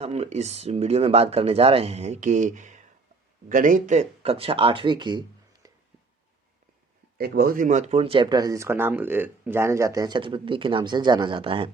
हम इस वीडियो में बात करने जा रहे हैं कि गणित कक्षा 8वीं की एक बहुत ही महत्वपूर्ण चैप्टर है जिसका नाम जाने जाते हैं छत्रपति के नाम से जाना जाता है।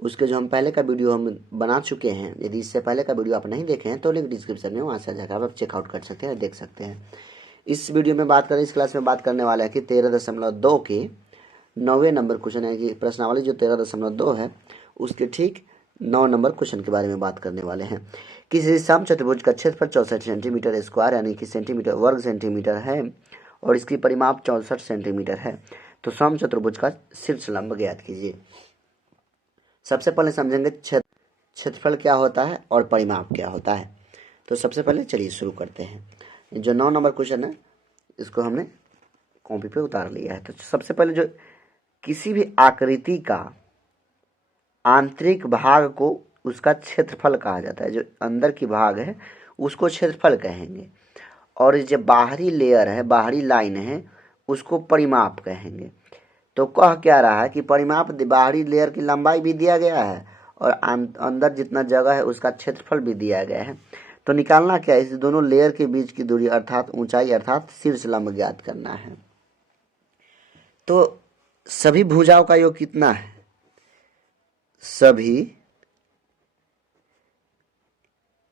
उसके जो हम पहले का वीडियो हम बना चुके हैं, यदि इससे पहले का वीडियो आप नहीं देखे हैं तो लिंक डिस्क्रिप्शन में वहाँ से जाकर आप चेकआउट कर सकते हैं, देख सकते हैं। इस वीडियो में बात करें, इस क्लास में बात करने वाले हैं कि 13.2 की 9वें नंबर क्वेश्चन है कि प्रश्नावली जो 13.2 है उसके ठीक 9 नंबर क्वेश्चन के बारे में बात करने वाले हैं। किसी समचतुर्भुज का क्षेत्रफल 64 सेंटीमीटर स्क्वायर यानी कि सेंटीमीटर वर्ग सेंटीमीटर है और इसकी परिमाप 64 सेंटीमीटर है, तो समचतुर्भुज का शीर्ष लंब ज्ञात कीजिए। सबसे पहले समझेंगे क्षेत्रफल क्या होता है और परिमाप क्या होता है। तो सबसे पहले चलिए शुरू करते हैं। जो 9 नंबर क्वेश्चन है इसको हमने कॉपी पे उतार लिया है। तो सबसे पहले जो किसी भी आकृति का आंतरिक भाग को उसका क्षेत्रफल कहा जाता है, जो अंदर की भाग है उसको क्षेत्रफल कहेंगे, और जो बाहरी लेयर है, बाहरी लाइन है, उसको परिमाप कहेंगे। तो कह क्या रहा है कि परिमाप बाहरी लेयर की लंबाई भी दिया गया है और अंदर जितना जगह है उसका क्षेत्रफल भी दिया गया है। तो निकालना क्या है, इस दोनों लेयर के बीच की दूरी अर्थात ऊंचाई अर्थात शीर्ष लंब ज्ञात करना है। तो सभी भुजाओं का योग कितना है? सभी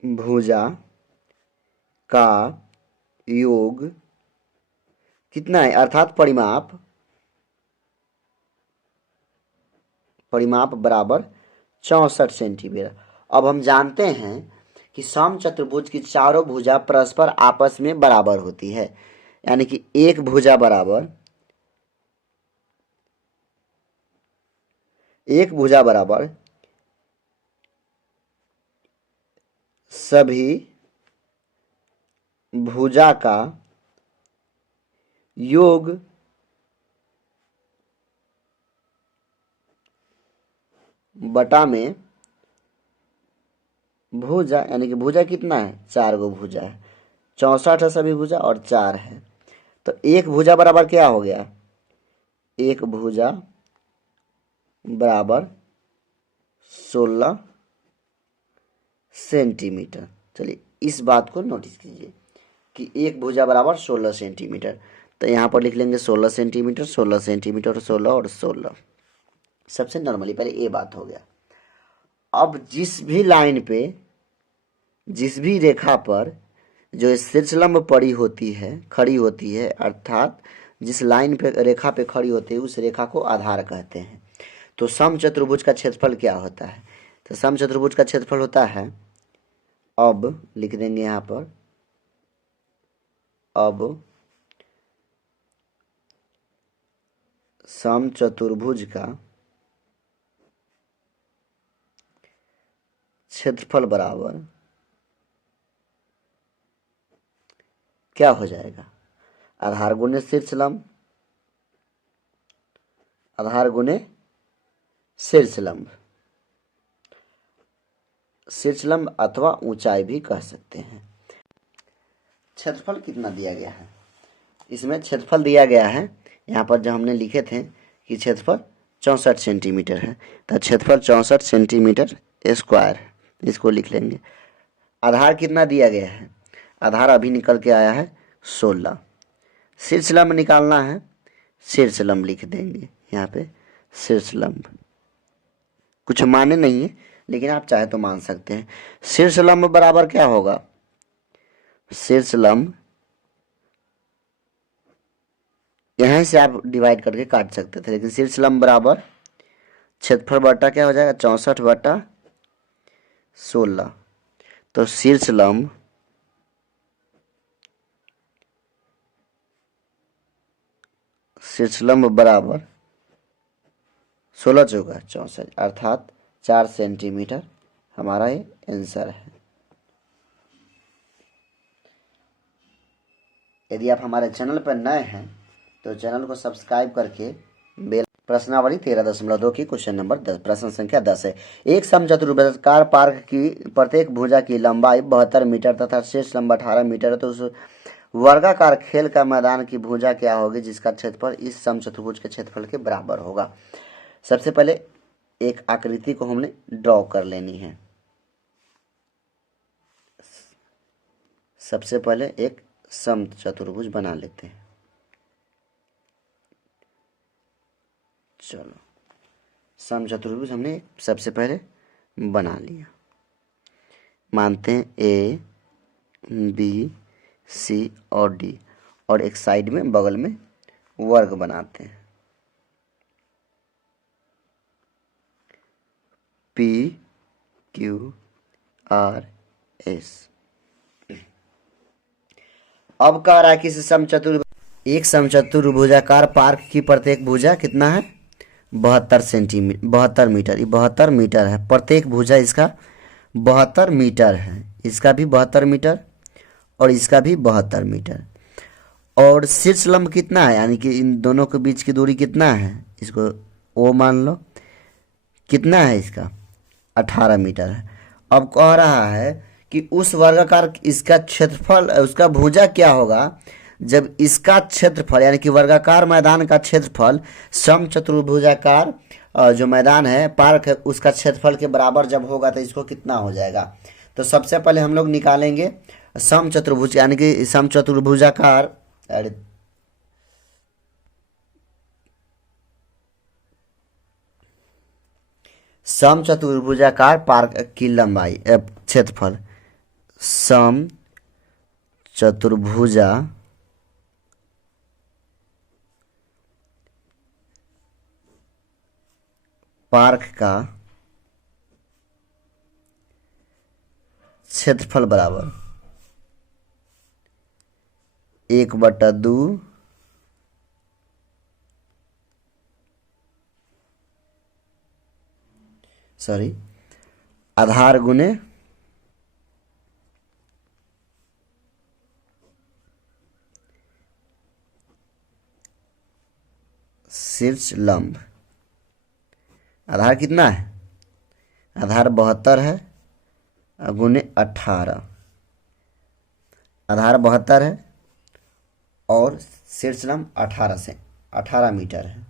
भुजा का योग कितना है अर्थात परिमाप बराबर 64 सेंटीमीटर। अब हम जानते हैं कि समचतुर्भुज की चारों भुजा परस्पर आपस में बराबर होती है, यानी कि एक भुजा बराबर सभी भुजा का योग बटा में भुजा, यानी कि भुजा कितना है? 4 गो भुजा है, 64 है सभी भुजा और 4 है। तो एक भुजा बराबर क्या हो गया? एक भुजा बराबर 16 सेंटीमीटर। चलिए इस बात को नोटिस कीजिए कि एक भुजा बराबर 16 सेंटीमीटर। तो यहाँ पर लिख लेंगे 16 सेंटीमीटर, 16 सेंटीमीटर, 16 और 16। सबसे नॉर्मली पहले ये बात हो गया। अब जिस भी लाइन पे, जिस भी रेखा पर जो शीर्षलंब खड़ी होती है अर्थात जिस लाइन पे रेखा पे खड़ी होती है उस रेखा को आधार कहते हैं। तो समचतुर्भुज का क्षेत्रफल क्या होता है? तो समचतुर्भुज का क्षेत्रफल होता है, अब लिख देंगे यहाँ पर, अब समचतुर्भुज का क्षेत्रफल बराबर क्या हो जाएगा? आधार गुणे शीर्षलंब, आधार गुणे शीर्षलंब, शीर्षलंब अथवा ऊंचाई भी कह सकते हैं। क्षेत्रफल कितना दिया गया है? इसमें क्षेत्रफल दिया गया है, यहाँ पर जो हमने लिखे थे कि क्षेत्रफल 64 सेंटीमीटर है, तो क्षेत्रफल 64 सेंटीमीटर स्क्वायर, इसको लिख लेंगे। आधार कितना दिया गया है? आधार अभी निकल के आया है 16। शीर्षलंब निकालना है, शीर्षलंब लिख देंगे यहाँ पे, शीर्षलंब कुछ माने नहीं है लेकिन आप चाहे तो मान सकते हैं। शीर्षलंब बराबर क्या होगा? शीर्षलंब यहाँ से आप डिवाइड करके काट सकते थे, लेकिन शीर्षलंब बराबर क्षेत्रफल बटा क्या हो जाएगा? 64 बटा 16। तो शीर्षलंब बराबर 16 चौका 64 अर्थात 4 सेंटीमीटर हमारा ये आंसर है। यदि आप हमारे चैनल पर नए हैं तो चैनल को सब्सक्राइब करके बेल। प्रश्नावली 13.2 की क्वेश्चन नंबर 10, प्रश्न संख्या 10 है। एक समचतुर्भुजाकार पार्क की प्रत्येक भुजा की लंबाई 72 मीटर तथा शेष लंबा 18 मीटर है, तो उस वर्गाकार खेल का मैदान की भुजा क्या होगी जिसका क्षेत्रफल इस समचतुर्भुज के क्षेत्रफल के बराबर होगा? सबसे पहले एक आकृति को हमने ड्रॉ कर लेनी है। सबसे पहले एक समचतुर्भुज बना लेते हैं। चलो, समचतुर्भुज हमने सबसे पहले बना लिया। मानते हैं ए बी सी और डी, और एक साइड में बगल में वर्ग बनाते हैं। P Q R S. अब कह रहा है कि एक समचतुर्भुजाकार पार्क की प्रत्येक भुजा कितना है? 72 मीटर। ये 72 मीटर है। प्रत्येक भुजा इसका 72 मीटर है। इसका भी 72 मीटर और इसका भी 72 मीटर। और शीर्ष लंब कितना है, यानी कि इन दोनों के बीच की दूरी कितना है? इसको ओ मान लो। कितना है इसका? 18 मीटर है। अब कह रहा है कि उस वर्गाकार इसका क्षेत्रफल, उसका भुजा क्या होगा जब इसका क्षेत्रफल, यानी कि वर्गाकार मैदान का क्षेत्रफल समचतुर्भुजाकार जो मैदान है, पार्क है, उसका क्षेत्रफल के बराबर जब होगा तो इसको कितना हो जाएगा? तो सबसे पहले हम लोग निकालेंगे समचतुर्भुज, यानी कि समचतुर्भुजाकार, समचतुर्भुजाकार पार्क की लंबाई, क्षेत्रफल। समचतुर्भुजा पार्क का क्षेत्रफल बराबर 1/2 आधार गुने शीर्ष लंब। आधार कितना है? आधार 72 है गुने 18। आधार 72 है और शीर्ष लंब 18 मीटर है।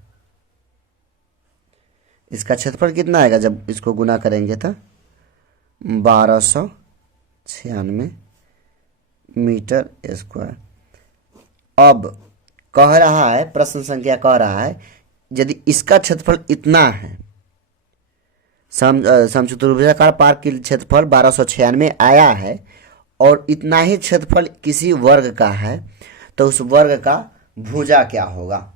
इसका क्षेत्रफल कितना आएगा जब इसको गुना करेंगे? तो 1296 मीटर स्क्वायर। अब कह रहा है, प्रश्न संख्या कह रहा है, यदि इसका क्षेत्रफल इतना है, समचतुर्भुजाकार पार्क की क्षेत्रफल 1296 आया है और इतना ही क्षेत्रफल किसी वर्ग का है, तो उस वर्ग का भुजा क्या होगा?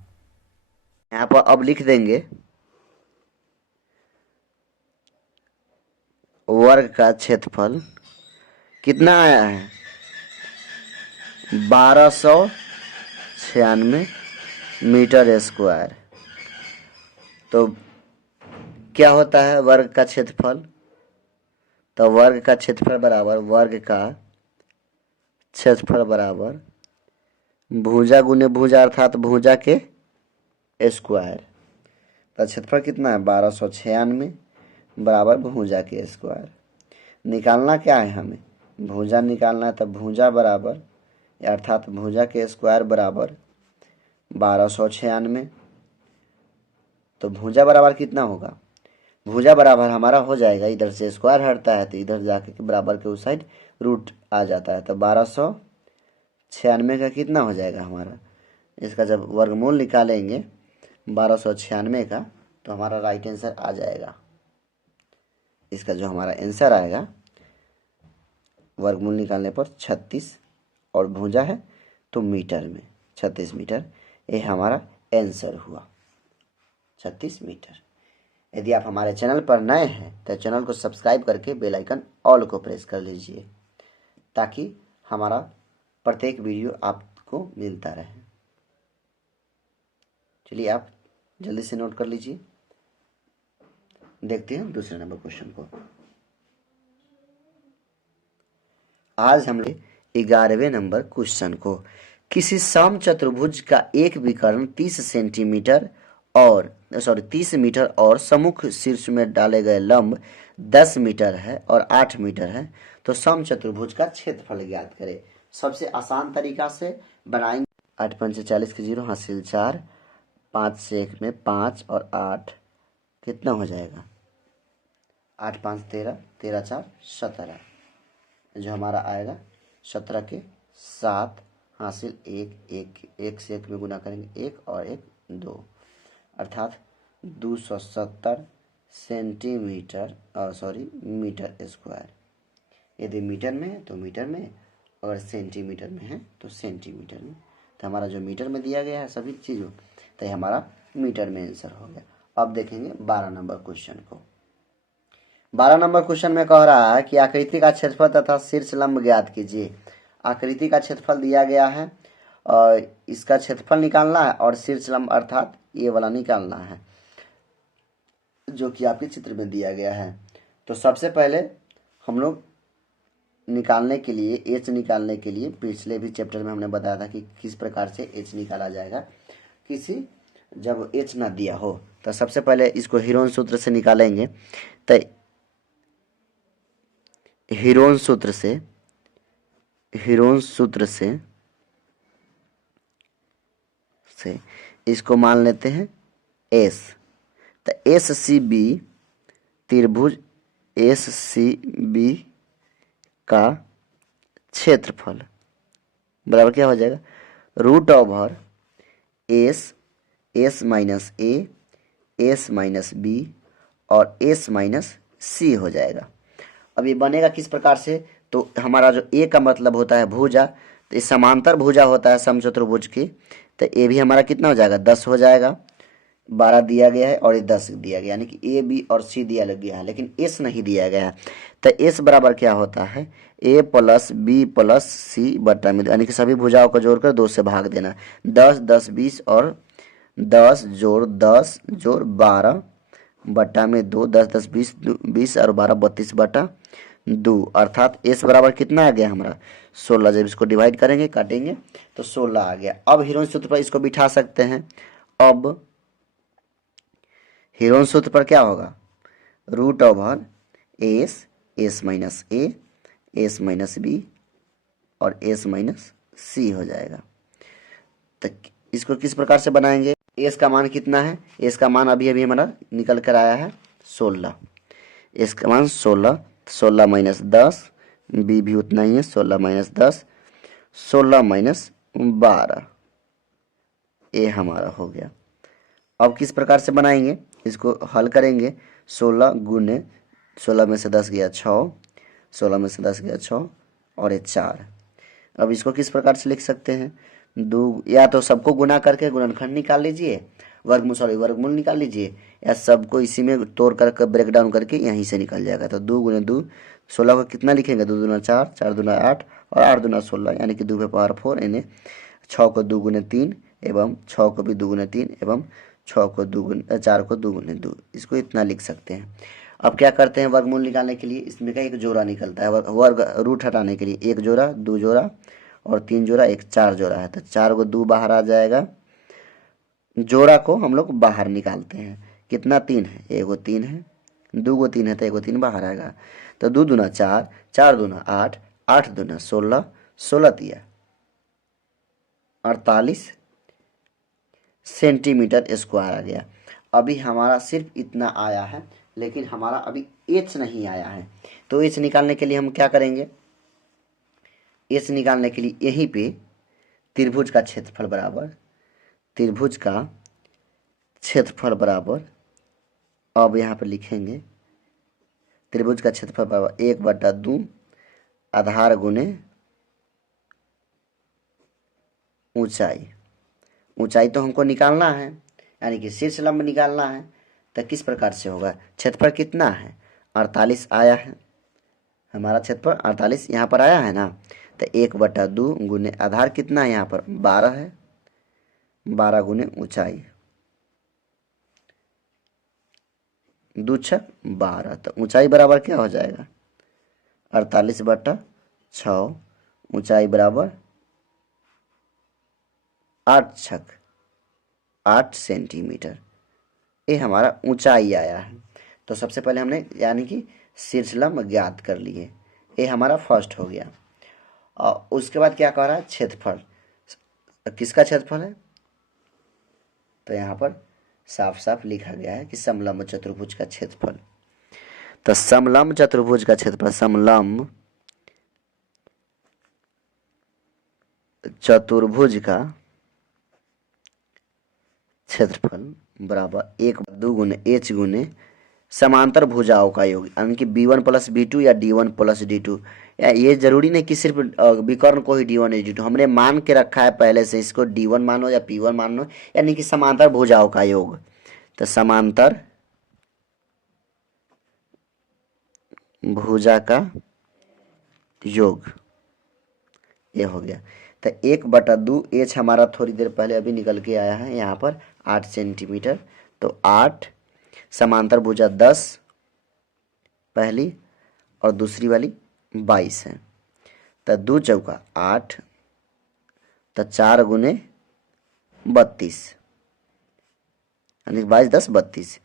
यहाँ पर अब लिख देंगे वर्ग का क्षेत्रफल कितना आया है? 1296 मीटर स्क्वायर। तो क्या होता है वर्ग का क्षेत्रफल? तो वर्ग का क्षेत्रफल बराबर भुजा गुने भुजा, अर्थात भुजा के स्क्वायर। तो क्षेत्रफल कितना है? 1296 बराबर भुजा के स्क्वायर। निकालना क्या है हमें? भुजा निकालना है। तो भुजा बराबर, अर्थात भुजा के स्क्वायर बराबर 1296। तो भुजा बराबर कितना होगा? भुजा बराबर हमारा हो जाएगा, इधर से स्क्वायर हटता है तो इधर जाके के बराबर के उस साइड रूट आ जाता है। तो 1296 का कितना हो जाएगा हमारा? इसका जब वर्गमूल निकालेंगे 1296 का, तो हमारा राइट आंसर आ जाएगा। इसका जो हमारा आंसर आएगा वर्गमूल निकालने पर 36, और भुजा है तो मीटर में 36 मीटर, ये हमारा आंसर हुआ 36 मीटर। यदि आप हमारे चैनल पर नए हैं तो चैनल को सब्सक्राइब करके बेल आइकन ऑल को प्रेस कर लीजिए, ताकि हमारा प्रत्येक वीडियो आपको मिलता रहे। चलिए आप जल्दी से नोट कर लीजिए। देखते हैं दूसरे नंबर क्वेश्चन को। आज हम 11वें नंबर क्वेश्चन को, किसी समचतुर्भुज का एक विकर्ण 30 मीटर और सम्मुख शीर्ष में डाले गए लंब 10 मीटर है और 8 मीटर है, तो समचतुर्भुज का क्षेत्रफल ज्ञात करें। सबसे आसान तरीका से बनाएंगे। 8 पंचे 40 के 0 हासिल 4, 5 से 1 में 5 और 8 कितना हो जाएगा? 8 5 13, 13 4 17, जो हमारा आएगा 17 के 7 हासिल 1, 1 से 1 में गुना करेंगे 1 और 1 2, अर्थात 270 सेंटीमीटर मीटर स्क्वायर। यदि मीटर में है तो मीटर में, अगर सेंटीमीटर में है तो सेंटीमीटर में। तो हमारा जो मीटर में दिया गया है सभी चीज़ों, तो ये हमारा मीटर में आंसर हो गया। अब देखेंगे 12 नंबर क्वेश्चन को। 12 नंबर क्वेश्चन में कह रहा है कि आकृति का क्षेत्रफल तथा शीर्ष लंब ज्ञात कीजिए। आकृति का क्षेत्रफल दिया गया है और इसका क्षेत्रफल निकालना है और शीर्ष लंब अर्थात ये वाला निकालना है जो कि आपके चित्र में दिया गया है। तो सबसे पहले हम लोग निकालने के लिए एच निकालने के लिए पिछले भी चैप्टर में हमने बताया था कि किस प्रकार से एच निकाला जाएगा किसी जब एच ना दिया हो। तो सबसे पहले इसको हीरोन सूत्र से निकालेंगे। तो हीरोन सूत्र से इसको मान लेते हैं एस। तो एस सी बी त्रिभुज एस सी बी का क्षेत्रफल बराबर क्या हो जाएगा, रूट ओवर एस माइनस ए, एस माइनस बी और एस माइनस सी हो जाएगा। अब ये बनेगा किस प्रकार से, तो हमारा जो ए का मतलब होता है भुजा, तो ये समांतर भुजा होता है समचतुर्भुज की। तो ए भी हमारा कितना हो जाएगा 10 हो जाएगा, 12 दिया गया है और ये 10 दिया गया, यानी कि ए बी और सी दिया गया है लेकिन एस नहीं दिया गया है। तो एस बराबर क्या होता है ए प्लस बी प्लस सी बटा में, यानी कि सभी भुजाओं को जोड़कर 2 से भाग देना। 10 10 20 और 10 जोड़ 10 जोड़ 12 बटा में 2, 10 10 20 और 12 32 बटा 2, अर्थात एस बराबर कितना आ गया हमारा 16। जब इसको डिवाइड करेंगे काटेंगे तो 16 आ गया। अब हीरोन सूत्र पर इसको बिठा सकते हैं। अब हीरोन सूत्र पर क्या होगा, रूट ओवर एस माइनस ए, एस माइनस बी और एस माइनस सी हो जाएगा। तो इसको किस प्रकार से बनाएंगे, एस का मान कितना है, एस का मान अभी हमारा निकल कर आया है 16, एस का मान 16, 16 माइनस 10, बी भी उतना ही है 16 माइनस 10, 16 माइनस 12, ए हमारा हो गया। अब किस प्रकार से बनाएंगे, इसको हल करेंगे। 16 गुने 16 में से 10 गया 6, 16 में से 10 गया 6 और ये 4। अब इसको किस प्रकार से लिख सकते हैं, दो, या तो सबको गुना करके गुणनखंड निकाल लीजिए, वर्गमूल निकाल लीजिए, या सबको इसी में तोड़ कर ब्रेक डाउन करके यहीं से निकल जाएगा। तो 2 गुने 2 16 को कितना लिखेंगे, 2 दूना 4, 4 दूना 8 और 8 दूना 16, यानी कि 2 के पावर 4, यानी 6 को 2 गुने 3 एवं 6 को भी 2 गुने 3 एवं 6 को 2 गुने 4 को 2 गुने 2, इसको इतना लिख सकते हैं। अब क्या करते हैं वर्गमूल निकालने के लिए, इसमें का एक जोड़ा निकलता है, वर्ग रूट हटाने के लिए 1 जोड़ा 2 जोड़ा और 3 जोड़ा 1 4 जोड़ा है। तो 4 को 2 बाहर आ जाएगा, जोड़ा को हम लोग बाहर निकालते हैं, कितना 3 है, 1 3 है, 2 3 है तो 1 3 बाहर आएगा। तो 2 दूना 4, 4 दूना 8, 8 दूना 16, 16 तिया 48 सेंटीमीटर स्क्वायर आ गया। अभी हमारा सिर्फ इतना आया है लेकिन हमारा अभी एच नहीं आया है। तो एच निकालने के लिए हम क्या करेंगे, एच निकालने के लिए यहीं पे त्रिभुज का क्षेत्रफल बराबर, अब यहाँ पर लिखेंगे त्रिभुज का क्षेत्रफल बराबर 1/2 आधार गुने ऊंचाई तो हमको निकालना है, यानी कि शीर्ष लंब निकालना है। तो किस प्रकार से होगा, क्षेत्रफल कितना है 48 आया है, हमारा क्षेत्रफल 48 यहाँ पर आया है ना। तो 1/2 गुने आधार कितना है यहाँ पर 12 है, 12 गुने ऊंचाई 2 6 12। तो ऊंचाई बराबर क्या हो जाएगा 48/6, ऊंचाई बराबर 8 6 8 सेंटीमीटर, ये हमारा ऊंचाई आया है। तो सबसे पहले हमने यानी कि शीर्ष लंब ज्ञात कर लिए, ये हमारा फर्स्ट हो गया। और उसके बाद क्या कह रहा है, क्षेत्रफल, किसका क्षेत्रफल है, तो यहाँ पर साफ साफ लिखा गया है कि समलंब चतुर्भुज का क्षेत्रफल। तो समलंब चतुर्भुज का क्षेत्रफल, समलंब चतुर्भुज का क्षेत्रफल बराबर 1/2 गुने एच गुने समांतर भुजाओं का योग, यानी कि B1 प्लस B2 या D1 प्लस D2। या ये जरूरी नहीं कि सिर्फ विकर्ण को ही D1 या D2, हमने मान के रखा है पहले से, इसको D1 मानो या P1 मानो, यानी कि समांतर भुजाओं का योग। तो समांतर भुजा का योग ये हो गया। तो 1/2 एच हमारा थोड़ी देर पहले अभी निकल के आया है यहाँ पर 8 सेंटीमीटर। तो 8 समांतर भुजा 10 पहली और दूसरी वाली 22 है। तो 2 चौका 8, तो 4 गुने 32, यानी 22 10 32,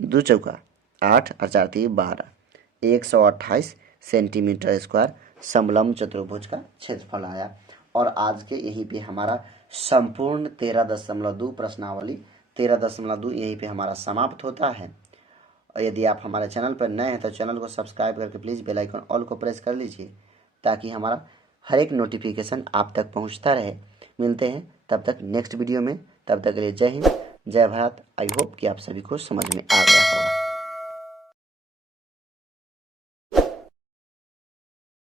2 चौका 8 और 4 3 12, 128 सेंटीमीटर स्क्वायर समलंब चतुर्भुज का क्षेत्रफल आया। और आज के यहीं पे हमारा संपूर्ण 13.2 प्रश्नावली 13.2 यहीं पे हमारा समाप्त होता है। और यदि आप हमारे चैनल पर नए हैं तो चैनल को सब्सक्राइब करके प्लीज़ बेल आइकन ऑल को प्रेस कर लीजिए, ताकि हमारा हर एक नोटिफिकेशन आप तक पहुंचता रहे। मिलते हैं तब तक नेक्स्ट वीडियो में, तब तक के लिए जय हिंद जय भारत। आई होप कि आप सभी को समझ में आ गया होगा।